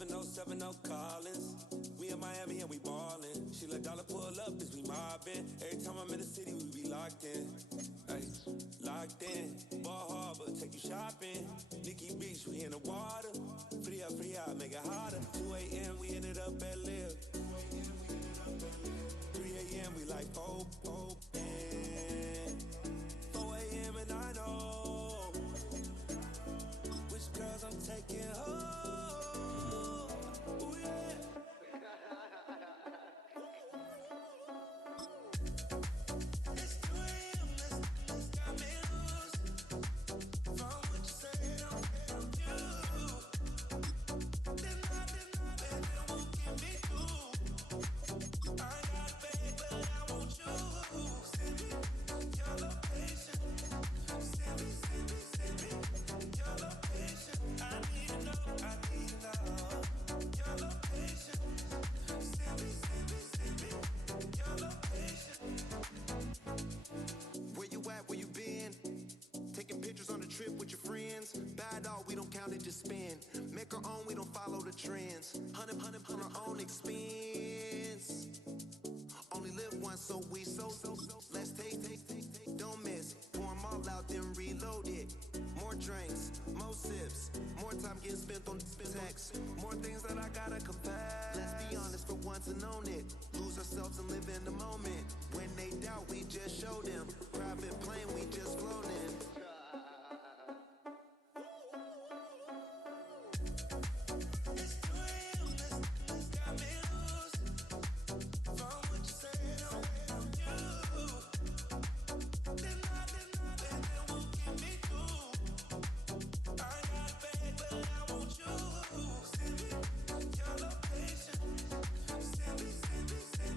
707 Collins. We in Miami and we ballin'. She let dollar pull up as we mobbin'. Every time I'm in the city, we be locked in. Ay, locked in. Ball Harbor, take you shopping. Nikki Beach, we in the water. Free up, make it harder. 2 a.m. we ended up at Live. 3 a.m. we like Pope. 4 a.m. and I know which girls I'm taking home. Ooh, yeah. It's 2 a.m. Let's got me loose. From what you said, I'm you. Then it won't get me through. I ain't got a bag, but I want you. Send me your location. Send me your location. I need to know your location. Send me your location. Where you at, where you been? Taking pictures on the trip with your friends. Bad dog, we don't count it, just spend. Make our own, we don't follow the trends. Hunt our own expense. Only live once, so we so. Let's take. Don't miss. Pour 'em all out, then reload it. More drinks, more sips. More time getting spent on text. More things that I gotta confess. Let's be honest for once and own it. Lose ourselves and live in the moment. When they doubt, we just show them. Private plane, we just flown in. It's 2 a.m. Let's got me loose. From what you said, I'm you. Then it won't get me through. I ain't got a bag, but I want you. Send me your location. Send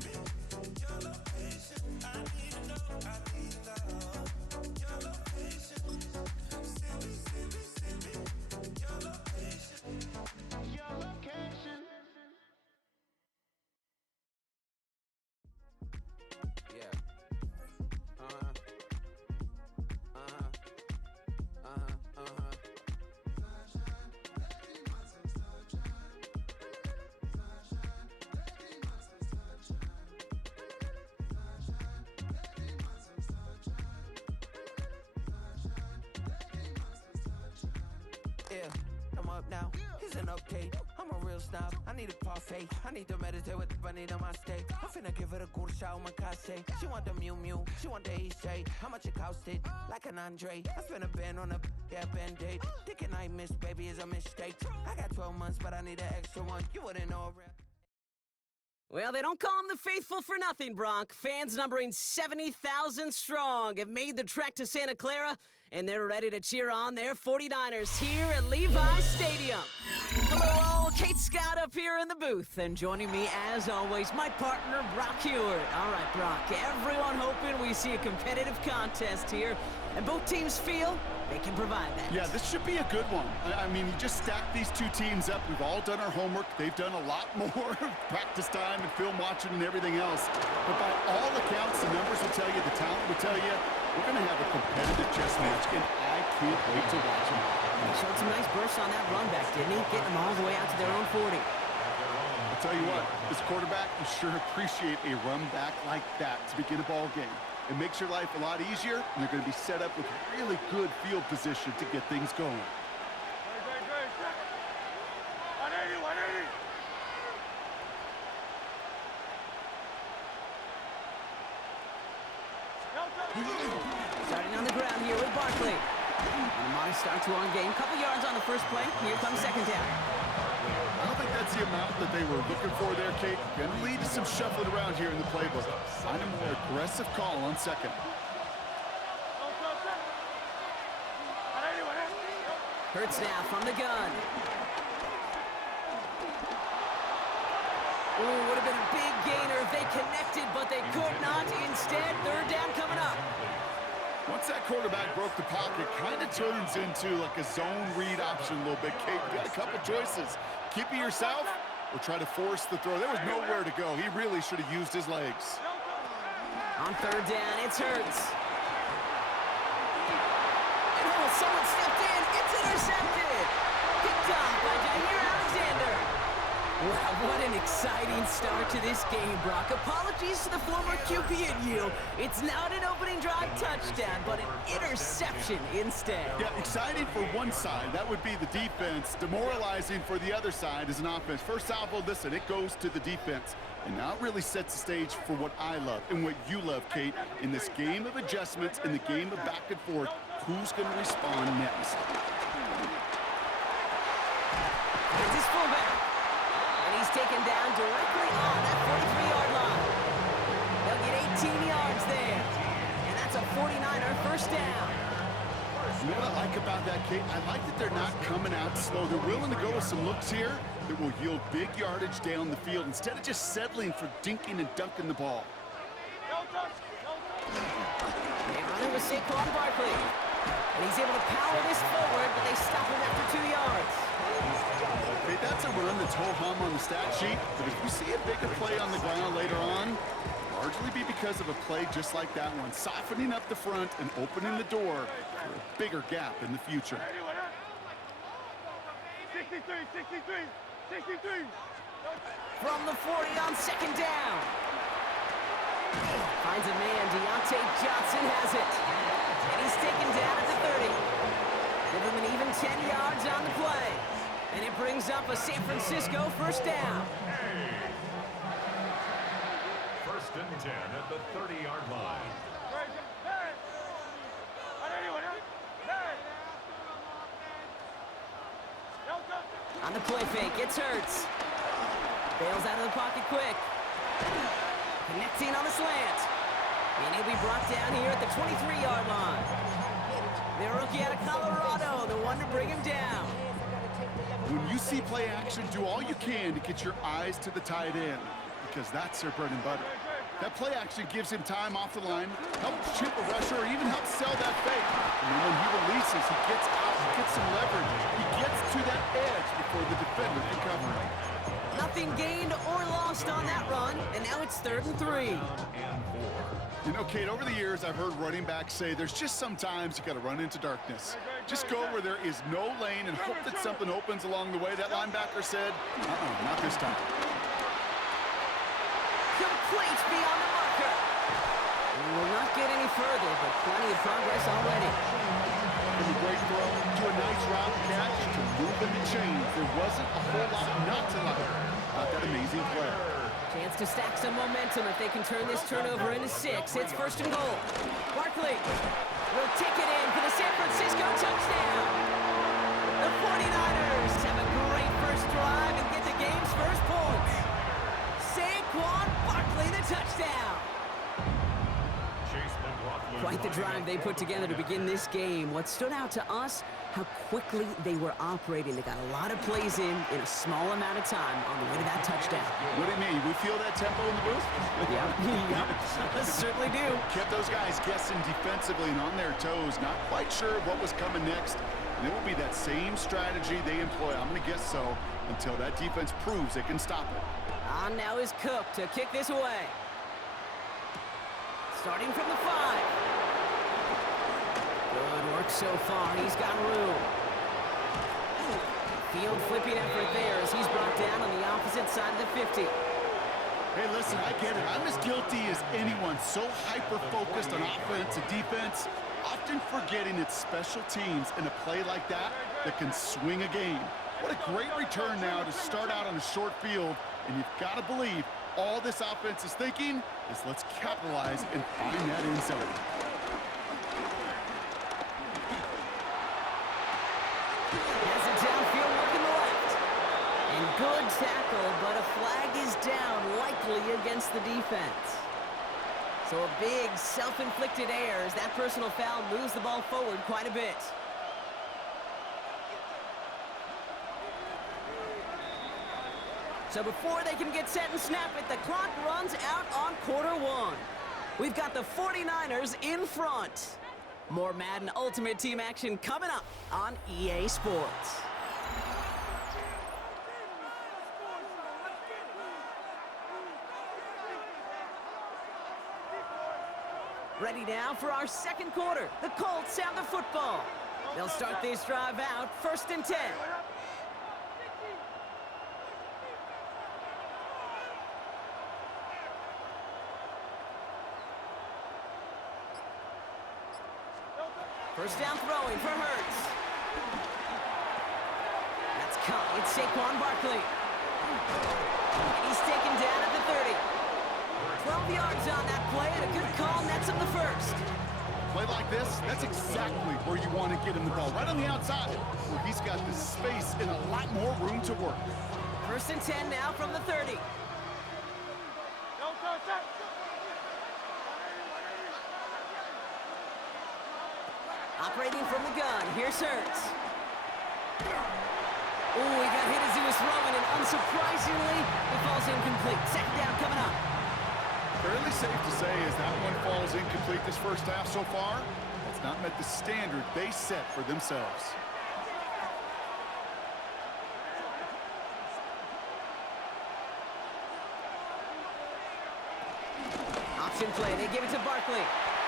me your location. I need to know your location. Send me your location. Your location. Yeah. Yeah, I'm up now. Here's an update. I'm a real snob. I need a parfait. I need to meditate with the bunny on my steak. I'm finna give it a good shot on my casse. She want the Mew Mew. She want the Eastside. How much it costed? Like an Andre. I spent a band on a band-aid. Thinking I missed, baby, is a mistake. I got 12 months, but I need an extra one. You wouldn't know around. Well, they don't call them the faithful for nothing, Bronk. Fans numbering 70,000 strong have made the trek to Santa Clara, and they're ready to cheer on their 49ers here at Levi Stadium. Hello all, Kate Scott up here in the booth, and joining me as always, my partner, Brock Heward. All right, Brock, everyone hoping we see a competitive contest here, and both teams feel they can provide that. Yeah, this should be a good one. I mean, you just stack these two teams up. We've all done our homework. They've done a lot more practice time and film watching and everything else. But by all accounts, the numbers will tell you, the talent will tell you, we're going to have a competitive chess match, and I can't wait to watch them. He showed some nice bursts on that run back, didn't he? Getting them all the way out to their own 40. I'll tell you what, as a quarterback, you sure appreciate a run back like that to begin a ball game. It makes your life a lot easier, and you're going to be set up with really good field position to get things going. 180. Starting on the ground here with Barkley. And a modest start to our game. Couple yards on the first play. Here comes second down. I don't think that's the amount that they were looking for there, Kate. Going to lead to some shuffling around here in the playbook. Find a more aggressive call on second. Hurts now from the gun. Ooh, would have been a big gainer if they connected, but they could not. Instead, third down coming up. Once that quarterback broke the pocket, kind of turns into like a zone read option a little bit. Kate, you got a couple choices. Keep it yourself or try to force the throw. There was nowhere to go. He really should have used his legs. On third down, it's Hurts. And oh, someone stepped in. It's intercepted. Picked up by Jair Alexander. Wow, what an exciting start to this game, Brock. Apologies to the former QB and you. It's not an opening drive touchdown, but an interception instead. Yeah, exciting for one side. That would be the defense. Demoralizing for the other side as an offense. First salvo, listen, it goes to the defense. And now it really sets the stage for what I love and what you love, Kate. In this game of adjustments, in the game of back and forth, who's going to respond next? It's his fullback. And he's taken down directly on that 43-yard line. They'll get 18 yards there. And that's a 49er first down. You know what I like about that, Kate? I like that they're not coming out slow. They're willing to go with some looks here that will yield big yardage down the field instead of just settling for dinking and dunking the ball. They run it with Saquon Barkley. And he's able to power this forward, but they stop him after 2 yards. Okay, that's a run that's ho-hum on the stat sheet, but if you see a bigger play on the ground later on, largely be because of a play just like that one, softening up the front and opening the door for a bigger gap in the future. 63, 63, 63. From the 40 on second down. Finds a man, Deontay Johnson has it. And he's taken down at the 30. Give him an even 10 yards on the play. And it brings up a San Francisco first down. First and 10 at the 30-yard line. On the play fake, gets Hurts. Bails out of the pocket quick. Connecting on the slant. And he'll be brought down here at the 23-yard line. The rookie out of Colorado, the one to bring him down. When you see play action, do all you can to get your eyes to the tight end, because that's their bread and butter. That play action gives him time off the line, helps chip a rusher, or even helps sell that fake. And then when he releases, he gets out, he gets some leverage. He gets to that edge before the defender can cover him. Nothing gained or lost on that run, and now it's 3rd and 3. You know, Kate, over the years, I've heard running backs say there's just sometimes you got to run into darkness. Just go where there is no lane and hope that something opens along the way. That linebacker said, not this time. Complete beyond the marker. We will not get any further, but plenty of progress already. From a great throw to a nice route catch to move them in chains. There wasn't a whole lot not to like about that amazing play. Chance to stack some momentum if they can turn this turnover into 6. It's 1st and goal. Barkley will take it in for the San Francisco touchdown. The 49ers have a great first drive and get the game's first points. Saquon Barkley, the touchdown. Quite the drive they put together to begin this game. What stood out to us, how quickly they were operating. They got a lot of plays in a small amount of time on the way to that touchdown. What do you mean? We feel that tempo in the booth? Yeah, certainly do. Kept those guys guessing defensively and on their toes, not quite sure what was coming next. And it will be that same strategy they employ, I'm going to guess so, until that defense proves they can stop it. On now is Cook to kick this away. Starting from the 5. Good work so far. He's got room. Field flipping effort there as he's brought down on the opposite side of the 50. Hey, listen, I get it. I'm as guilty as anyone. So hyper-focused on offense and defense, often forgetting it's special teams in a play like that that can swing a game. What a great return now to start out on a short field, and you've got to believe all this offense is thinking is let's capitalize and find that end zone. Has it downfield working the left. And good tackle, but a flag is down, likely against the defense. So a big self-inflicted error as that personal foul moves the ball forward quite a bit. So before they can get set and snap it, the clock runs out on Q1. We've got the 49ers in front. More Madden Ultimate Team action coming up on EA Sports. Ready now for our second quarter. The Colts have the football. They'll start this drive out 1st and 10. First down throwing for Hurts. That's caught. It's Saquon Barkley. And he's taken down at the 30. 12 yards on that play, and a good call nets him the first. Play like this, that's exactly where you want to get him the ball. Right on the outside, where he's got the space and a lot more room to work. First and 10 now from the 30. Operating from the gun, here's Hurts. Oh, he got hit as he was throwing, and unsurprisingly, it falls incomplete. Second down coming up. Fairly safe to say as that one falls incomplete this first half so far, that's not met the standard they set for themselves. Option play, they give it to Barkley.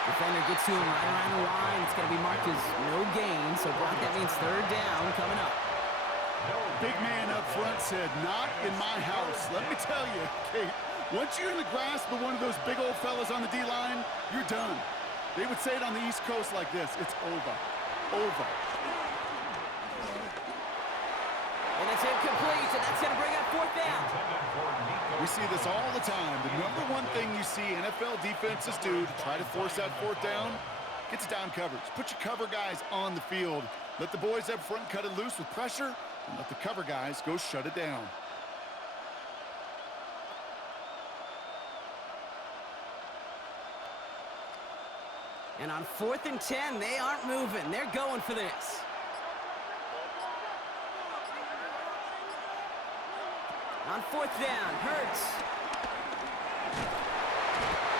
Defender gets to him right around the line. It's going to be marked as no gain, so Brock, that means third down coming up. Big man up front said, not in my house. Let me tell you, Kate, once you're in the grasp of one of those big old fellas on the D-line, you're done. They would say it on the East Coast like this, it's over. Over. And it's incomplete, and that's going to bring up fourth down. We see this all the time. The number one thing you see NFL defenses do to try to force that fourth down, gets down coverage. Put your cover guys on the field. Let the boys up front cut it loose with pressure, and let the cover guys go shut it down. And on 4th and 10, they aren't moving. They're going for this. On 4th down, Hurts.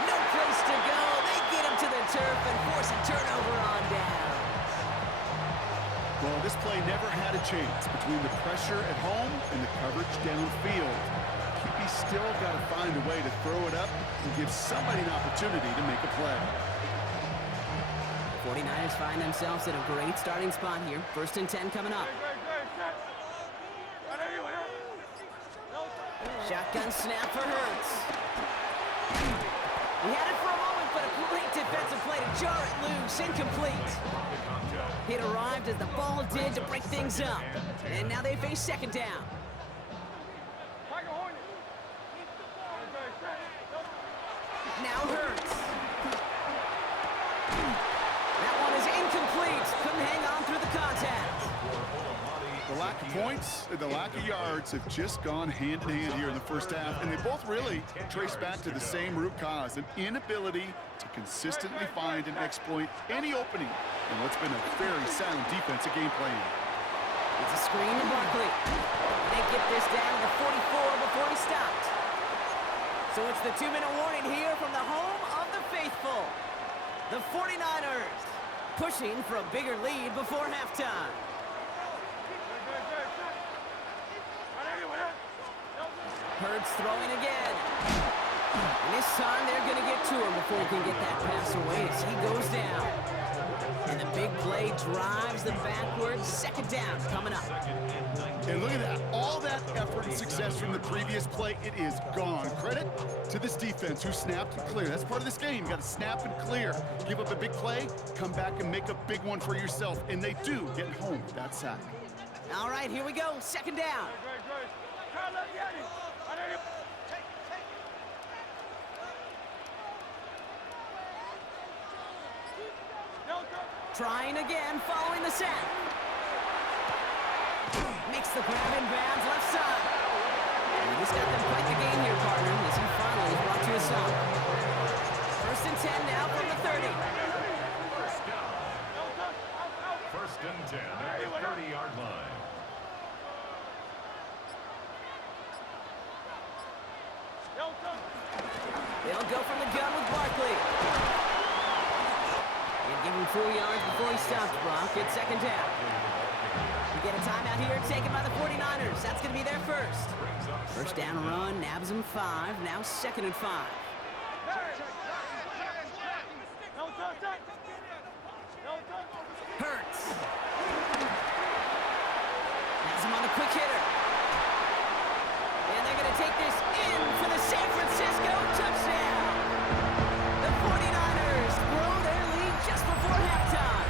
No place to go. They get him to the turf and force a turnover on downs. Well, this play never had a chance between the pressure at home and the coverage downfield. QB still got to find a way to throw it up and give somebody an opportunity to make a play. 49ers find themselves in a great starting spot here. 1st and 10 coming up. Shotgun snap for Hurts. He had it for a moment, but a great defensive play to jar it loose. Incomplete. It arrived as the ball did to break things up. And now they face second down. Now Hurts. That one is incomplete. Couldn't hang on through the contact. The lack of points and the lack of yards have just gone hand in hand here in the first half, and they both really trace back to the same root cause, an inability to consistently find and exploit any opening in what's been a very sound defensive game plan. It's a screen to Barkley. They get this down to 44 before he stopped. So it's the 2-minute warning here from the home of the faithful. The 49ers pushing for a bigger lead before halftime. Hurts throwing again. And this time they're going to get to him before he can get that pass away as he goes down. And the big play drives them backwards. Second down coming up. And look at that. All that effort and success from the previous play, it is gone. Credit to this defense who snapped and cleared. That's part of this game. You got to snap and clear. Give up a big play, come back and make a big one for yourself. And they do get home with that sack. All right, here we go. Second down. Trying again, following the sack. Makes the grab in bounds, left side. And he's got them quite the game here, partner, as he finally is brought to a stop. 1st and 10 now from the 30. First and 10 at the 30-yard line. They'll go from the gun with Barkley. And give him 4 yards before he stops, Brock. It's second down. We get a timeout here taken by the 49ers. That's going to be their first. First down run, nabs him 5. Now 2nd and 5. Hurts. Has him on a quick hitter. And they're going to take this in for the San Francisco touchdown. The 49ers grow their lead just before halftime.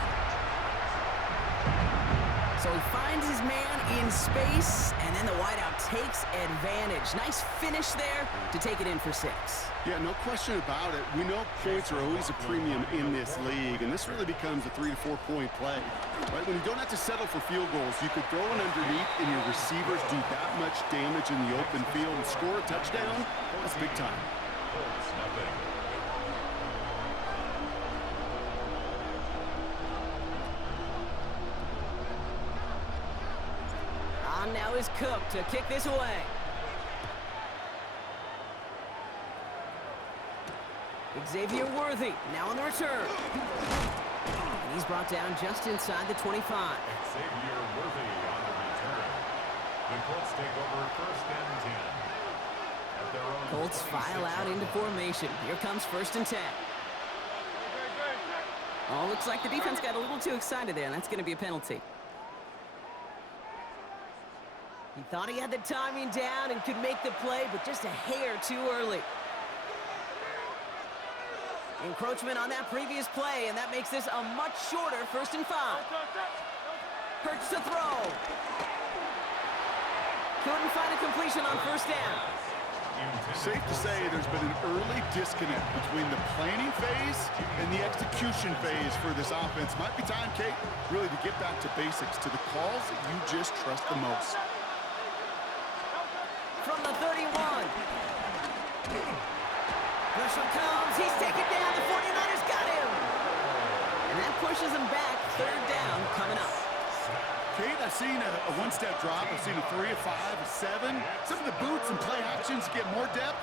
advantage. Nice finish there to take it in for 6. Yeah, no question about it. We know points are always a premium in this league, and this really becomes a 3 to 4 point play. Right? When you don't have to settle for field goals, you could throw it underneath and your receivers do that much damage in the open field and score a touchdown. That's big time. On now is Cook to kick this away. Xavier Worthy now on the return. And he's brought down just inside the 25. Xavier Worthy on the return. The Colts take over 1st and 10. At their own Colts file out into formation. Here comes 1st and 10. Oh, looks like the defense got a little too excited there, and that's going to be a penalty. He thought he had the timing down and could make the play, but just a hair too early. Encroachment on that previous play, and that makes this a much shorter 1st and 5. Hurts to throw. Couldn't find a completion on 1st down. Safe to say there's been an early disconnect between the planning phase and the execution phase for this offense. Might be time, Kate, really to get back to basics, to the calls that you just trust the most. From the 31. Pressure comes. He's taken down. The 49ers got him. And that pushes him back. 3rd down coming up. Kate, I've seen a one-step drop. I've seen a 3, a 5, a 7. Some of the boots and play actions get more depth,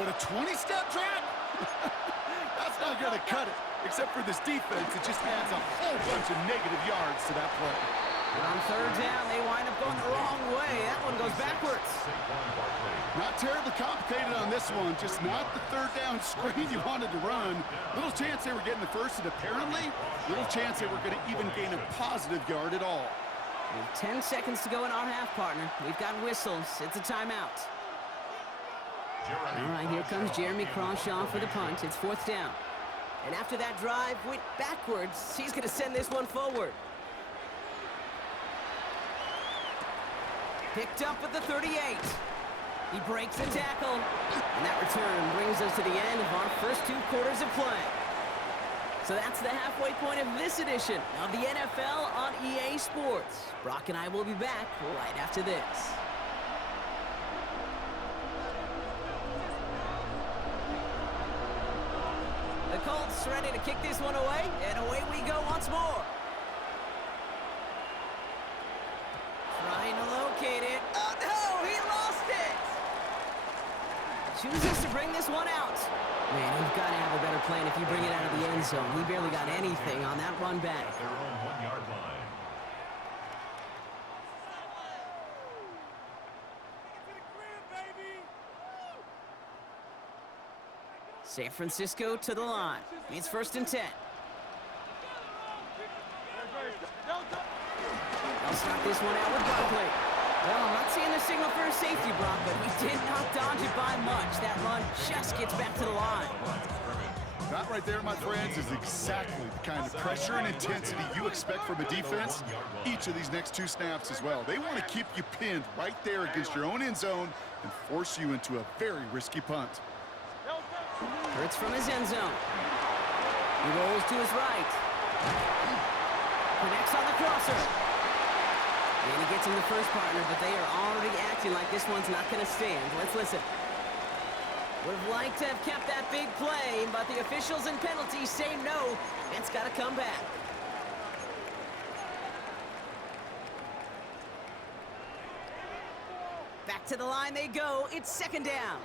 but a 20-step drop? That's not going to cut it. Except for this defense, it just adds a whole bunch of negative yards to that play. On 3rd down, they wind up going the wrong way. That one goes backwards. Not terribly complicated on this one, just not the 3rd down screen you wanted to run. Little chance they were getting the first, and apparently, little chance they were going to even gain a positive yard at all. With 10 seconds to go in our half, partner. We've got whistles. It's a timeout. All right, here comes Jeremy Crawshaw for the punt. It's 4th down. And after that drive went backwards, he's going to send this one forward. Picked up at the 38. He breaks the tackle. And that return brings us to the end of our first 2 quarters of play. So that's the halfway point of this edition of the NFL on EA Sports. Brock and I will be back right after this. The Colts ready to kick this one away, and away we go once more. Trying to locate it. Oh no, he lost it! Chooses to bring this one out. Man, you've got to have a better plan if you bring it out of the end zone. He barely got anything on that run back. At their own 1-yard line. San Francisco to the line. It's 1st and 10. They'll start this one out with Barkley. Well, I'm not seeing the signal for a safety, Brock, but he did not dodge it by much. That run just gets back to the line. That right there, my friends, is exactly the kind of pressure and intensity you expect from a defense each of these next 2 snaps as well. They want to keep you pinned right there against your own end zone and force you into a very risky punt. Hurts from his end zone. He rolls to his right. Connects on the crosser. And he gets in the first partner, but they are already acting like this one's not going to stand. Let's listen. Would have liked to have kept that big play, but the officials and penalties say no. It's got to come back. Back to the line they go. It's 2nd down.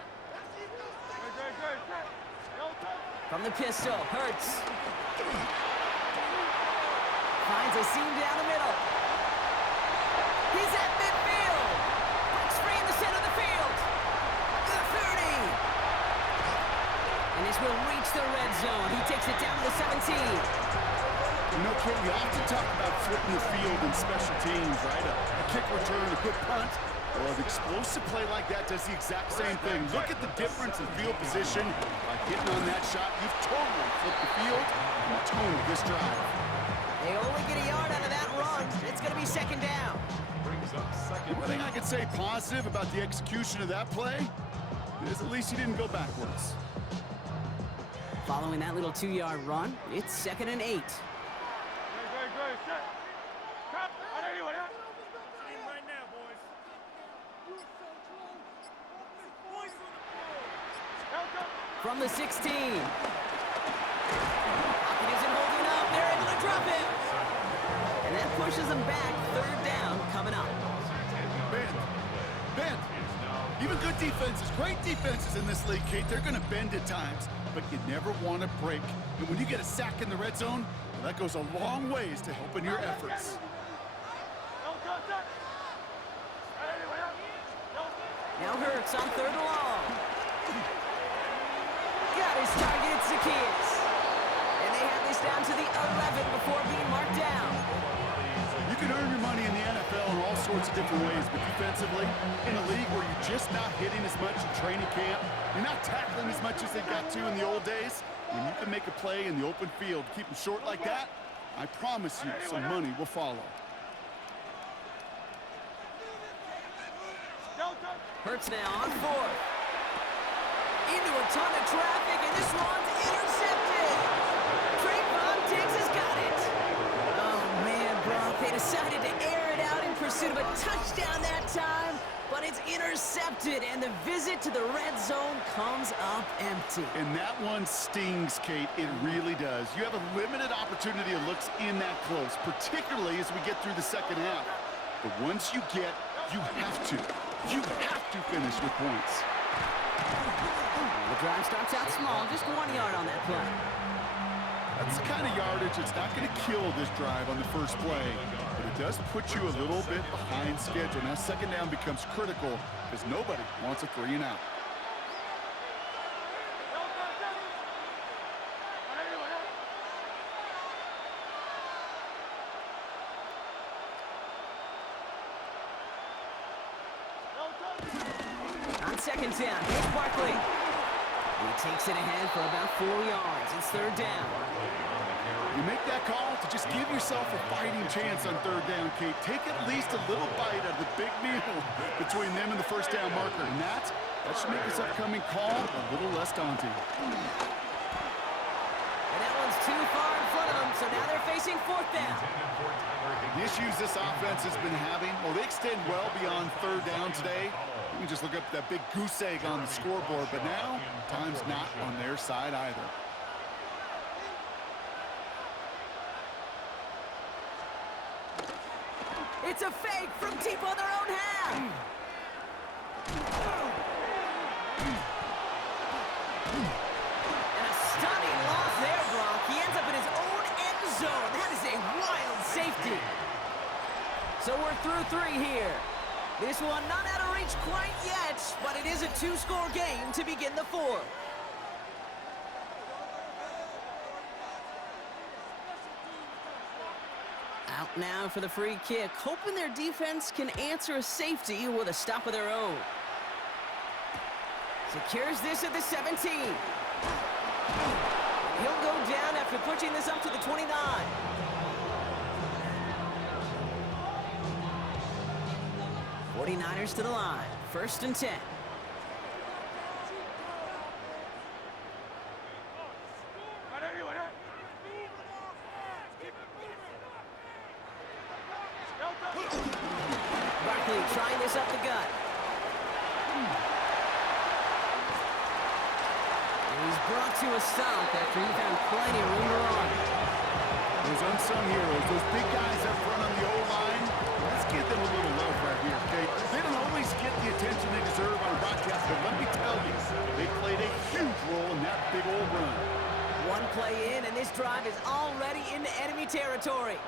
From the pistol, Hurts. Finds a seam down the middle. He's at midfield. Breaks free in the center of the field. The 30. And this will reach the red zone. He takes it down to the 17. You know, Kate, we often talk about flipping the field in special teams, right? A kick return, a good punt. Well, an explosive play like that does the exact same thing. Look at the difference in field position. By hitting on that shot, you've totally flipped the field and the tone of this drive. They only get a yard out of that run. It's going to be 2nd down. brings up second. One thing I can say positive about the execution of that play is at least he didn't go backwards. Following that little 2-yard run, it's 2nd and 8. Good, set. Cut. Anyone else? Right now, boys. From the 16. Pocket isn't holding up. They're able to drop it. And that pushes them back. 3rd down coming up. Bend. Even good defenses, great defenses in this league, Kate, they're going to bend at times, but you never want to break. And when you get a sack in the red zone, well, that goes a long ways to helping your efforts. Now Hurts on 3rd and long. Got his target, it's Zacchaeus. And they have this down to the 11 before being marked down. You can earn your money in the NFL in all sorts of different ways, but defensively, in a league where you're just not hitting as much in training camp, you're not tackling as much as they got to in the old days, when you can make a play in the open field, keep them short like that, I promise you some money will follow. Hurts now on 4th. Into a ton of traffic, and this one's intercepted. Trayvon Diggs has got it. Oh, man, Brock, they decided to air it out in pursuit of a touchdown that time, but it's intercepted, and the visit to the red zone comes up empty. And that one stings, Kate. It really does. You have a limited opportunity of looks in that close, particularly as we get through the second half. But once you get, you have to finish with points. The drive starts out small, just 1 yard on that play. That's the kind of yardage that's not going to kill this drive on the first play, but it does put you a little bit behind schedule. Now, 2nd down becomes critical because nobody wants a 3 and out. On 2nd down, here's Barkley. He takes it ahead for about 4 yards. It's 3rd down. You make that call to just give yourself a fighting chance on 3rd down, Kate. Take at least a little bite out of the big meal between them and the 1st down marker. And that should make this upcoming call a little less daunting. And that one's too far in front of them, so now they're facing 4th down. The issues this offense has been having, well, they extend well beyond 3rd down today. You can just look up that big goose egg on the scoreboard, but now time's not on their side either. It's a fake from deep on their own half. And a stunning loss there, Brock. He ends up in his own end zone. That is a wild safety. So we're through 3 here. This one not out of reach quite yet, but it is a 2-score game to begin the 4th. Out now for the free kick, hoping their defense can answer a safety with a stop of their own. Secures this at the 17. He'll go down after pushing this up to the 29. '49ers to the line, 1st and 10. Barkley trying this up the gut. And he's brought to a stop after he found plenty of room to run. Those unsung heroes, those big guys up front on the O-line, let's give them a little love right here, okay? They don't always get the attention they deserve on a broadcast, but let me tell you, they played a huge role in that big old run. One play in, and this drive is already into enemy territory.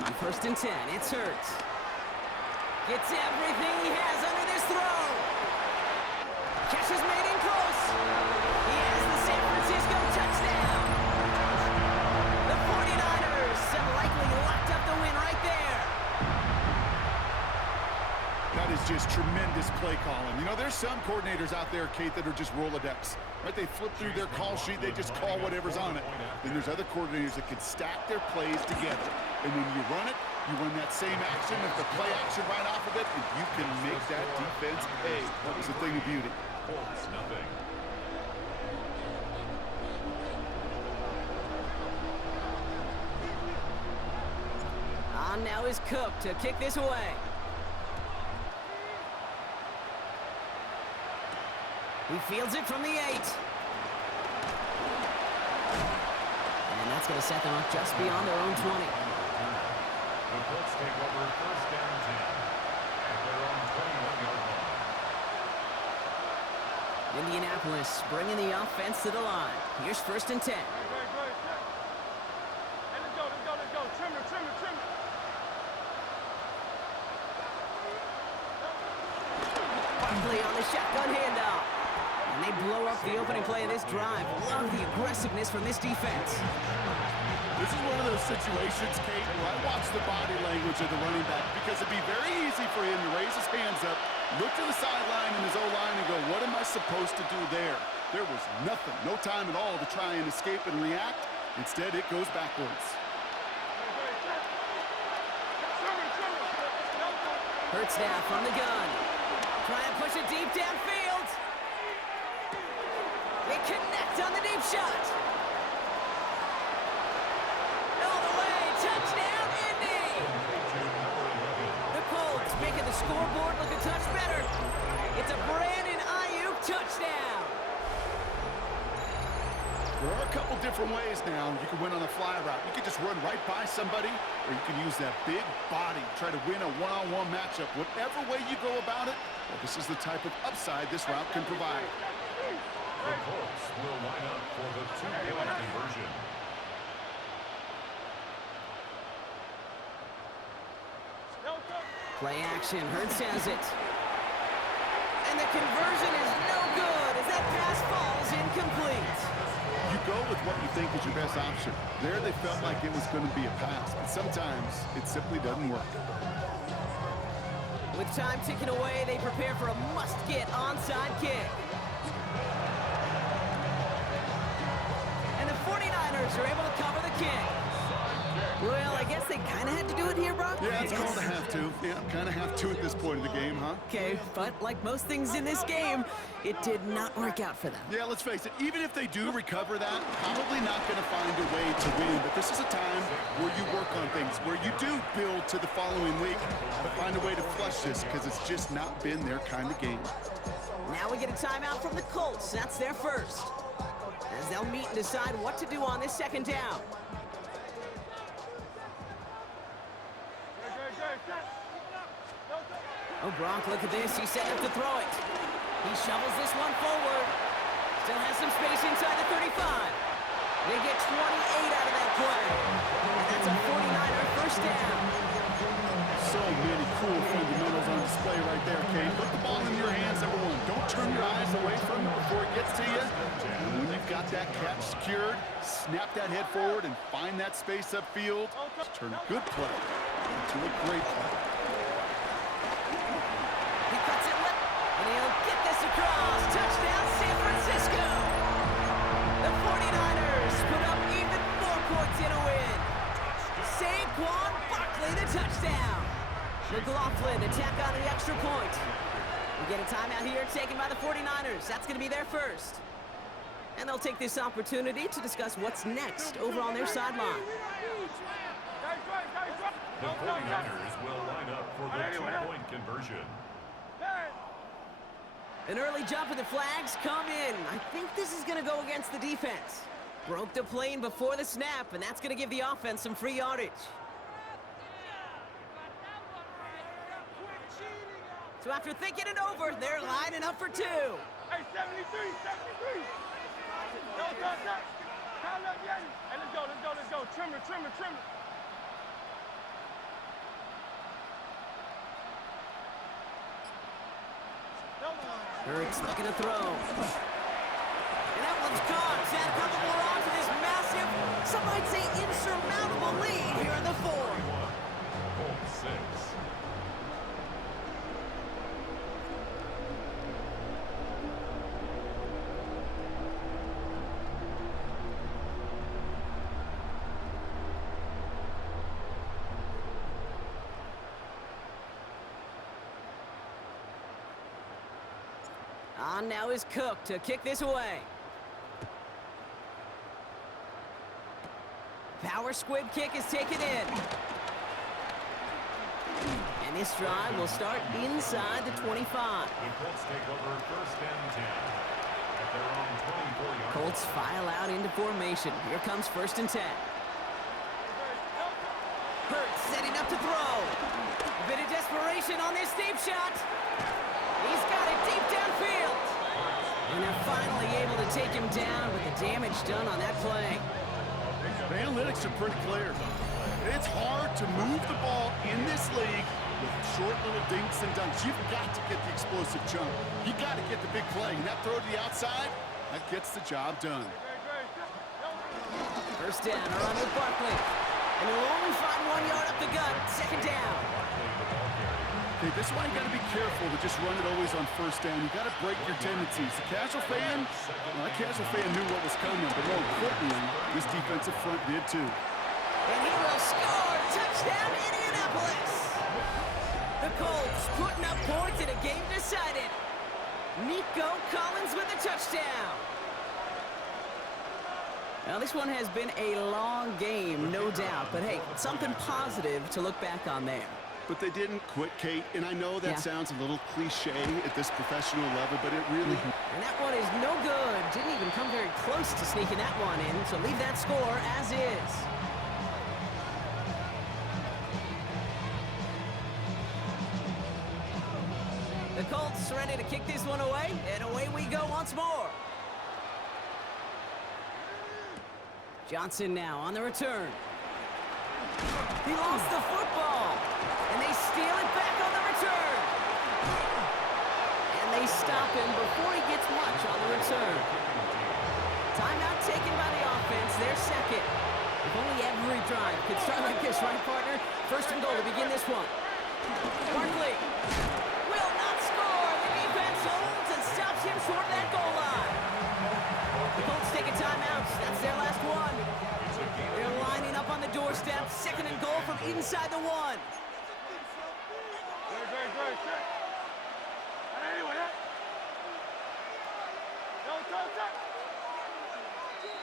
On 1st and 10, it's Hurts. Gets everything he has under this throw. Catch is made in close. He has the San Francisco touchdown. The 49ers have likely locked up the win right there. That is just tremendous play calling. You know, there's some coordinators out there, Kate, that are just Rolodex. Right? They flip through their call sheet, they just call whatever's on it. Then there's other coordinators that can stack their plays together. And when you run it, you run that same action, if the play action right off of it, and you can make that defense pay. That was a thing of beauty. Colts, nothing. On now is Cook to kick this away. He fields it from the 8. And that's going to set them up just beyond their own 20. The Colts take over first down 10 at their own 21-yard line. Indianapolis bringing the offense to the line. Here's first and 10. Hey, let's go. Trim it. Barkley on the shotgun handoff. And they blow up the opening play of this drive. Love the aggressiveness from this defense. This is one of those situations, Kate, where I watch the body language of the running back because it'd be very easy for him to raise his hands up, look to the sideline in his O-line and go, what am I supposed to do there? There was nothing, no time at all to try and escape and react. Instead, it goes backwards. Hurts now from the gun. Try and push it deep downfield. They connect on the deep shot. All the way, touchdown, Indy! The Colts making the scoreboard look a touch better. It's a Brandon Ayuk touchdown. There are a couple different ways now. You can win on a fly route. You can just run right by somebody, or you can use that big body, try to win a one-on-one matchup. Whatever way you go about it, well, this is the type of upside this route can provide. The Colts will line up for the two-point conversion. Play action, Hurts has it. And the conversion is no good as that pass falls incomplete. You go with what you think is your best option. There they felt like it was going to be a pass, but sometimes it simply doesn't work. With time ticking away, they prepare for a must-get onside kick. And the 49ers are able to cover the kick. Well, I guess they kind of had to do it here, Brock. Yeah, it's called a have to. Yeah, kind of have to at this point in the game, huh? Okay, but like most things in this game, it did not work out for them. Yeah, let's face it, even if they do recover that, probably not going to find a way to win. But this is a time where you work on things, where you do build to the following week, but find a way to flush this because it's just not been their kind of game. Now we get a timeout from the Colts. That's their first. As they'll meet and decide what to do on this second down. Oh, Gronk, look at this. He's set up to throw it. He shovels this one forward. Still has some space inside the 35. They get 28 out of that play. And that's a 49er first down. So many cool fundamentals on display right there, Kate. Put the ball in your hands, number one. Don't turn your eyes away from it before it gets to you. And when you've got that catch secured, snap that head forward and find that space upfield. Turn a good play into a great play. He cuts it left, and he'll get this across. Touchdown, San Francisco. The 49ers put up even more points in a win. Saquon Barkley, the touchdown. McLaughlin to tack on the extra point. We get a timeout here taken by the 49ers. That's going to be their first. And they'll take this opportunity to discuss what's next over on their sideline. The 49ers will line up for the two-point conversion. An early jump of the flags come in. I think this is going to go against the defense. Broke the plane before the snap, and that's going to give the offense some free yardage. So after thinking it over, they're lining up for two. Hey, 73. Go. Count up, Yanni. Hey, let's go. Trim it. Hurts looking to throw. And that one's caught. Add a couple more on to this massive, some might say insurmountable lead here in the fourth. Colts 6. On now is Cook to kick this away. Power squib kick is taken in. And this drive will start inside the 25. The Colts take over first and 10 at their own 24-yard. Colts file out into formation. Here comes first and 10. Hurts setting up to throw. A bit of desperation on this deep shot. He's got it deep downfield. And they're finally able to take him down with the damage done on that play. The analytics are pretty clear. It's hard to move the ball in this league with short little dinks and dunks. You've got to get the explosive jump. You got to get the big play. And that throw to the outside, that gets the job done. First down, a run with Barkley. And he'll only find 1 yard up the gut. Second down. Okay, this is why you got to be careful to just run it always on first down. You got to break your tendencies. The casual fan, well, that casual fan knew what was coming, but more importantly, this defensive front did too. And he will score. Touchdown, Indianapolis. The Colts putting up points in a game decided. Nico Collins with the touchdown. Now, this one has been a long game, no doubt. But, hey, something positive to look back on there. But they didn't quit, Kate, and I know that sounds a little cliche at this professional level, but it really... And that one is no good. Didn't even come very close to sneaking that one in, so leave that score as is. The Colts ready to kick this one away, and away we go once more. Johnson now on the return. He lost the football, and they steal it back on the return. And they stop him before he gets much on the return. Timeout taken by the offense, their second. If only every drive could start like this, right, partner? First and goal to begin this one. Barkley will not score. The defense holds and stops him short of that goal line. The Colts take a timeout. That's their last one. They're lining up on the doorstep. Second and goal from inside the one.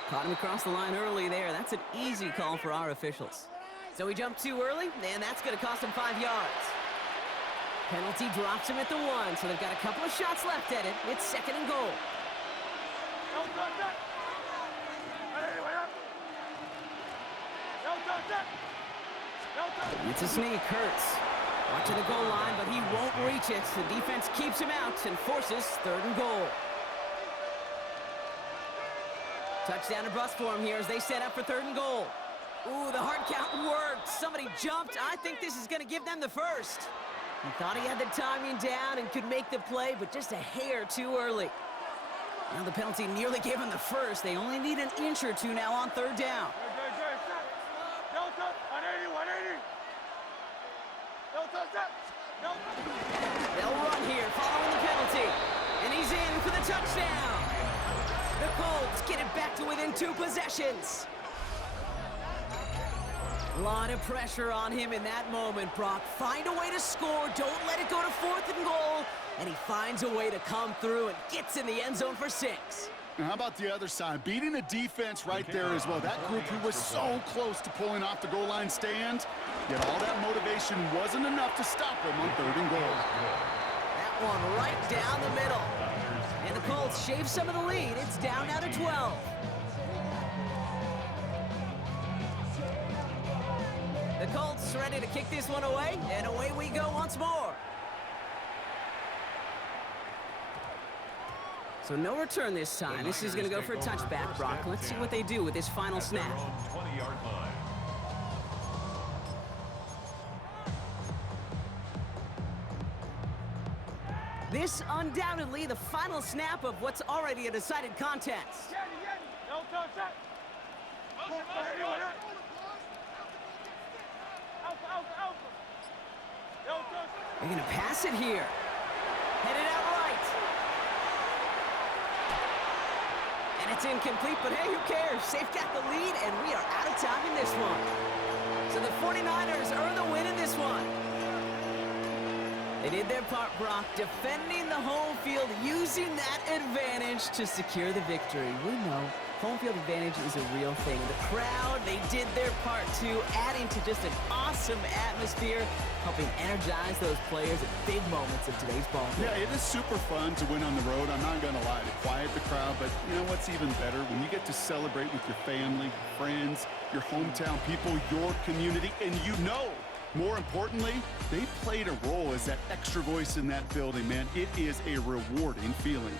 Caught him across the line early there. That's an easy call for our officials. So he jumped too early, and that's going to cost him 5 yards. Penalty drops him at the 1, so they've got a couple of shots left at it. It's second and goal. It's a sneak, Hurts. Watching the goal line, but he won't reach it. The defense keeps him out and forces third and goal. Touchdown or bust for him here as they set up for third and goal. Ooh, the hard count worked. Somebody jumped. I think this is going to give them the first. He thought he had the timing down and could make the play, but just a hair too early. Now the penalty nearly gave him the first. They only need an inch or two now on third down. They'll run here following the penalty. And he's in for the touchdown. The Colts get it back to within 2 possessions. A lot of pressure on him in that moment, Brock. Find a way to score. Don't let it go to fourth and goal. And he finds a way to come through and gets in the end zone for 6. Now, how about the other side? Beating a defense right there as well. That group who was so close to pulling off the goal line stand, yet all that motivation wasn't enough to stop him on third and goal. That one right down the middle. And the Colts shave some of the lead. It's down now to 12. The Colts ready to kick this one away, and away we go once more. So no return this time. This is going to go for a touchback, Brock. Let's see what they do with this final snap. 20-yard line. This undoubtedly the final snap of what's already a decided contest. They're going to pass it here. Headed out right. And it's incomplete, but hey, who cares? They've got the lead, and we are out of time in this one. So the 49ers earn the win in this one. They did their part, Brock, defending the home field, using that advantage to secure the victory. We know home field advantage is a real thing. The crowd, they did their part too, adding to just an awesome atmosphere, helping energize those players at big moments of today's ball game. Yeah, it is super fun to win on the road. I'm not going to lie, to quiet the crowd, but you know what's even better? When you get to celebrate with your family, friends, your hometown people, your community, and you know, more importantly, they played a role as that extra voice in that building, man. It is a rewarding feeling.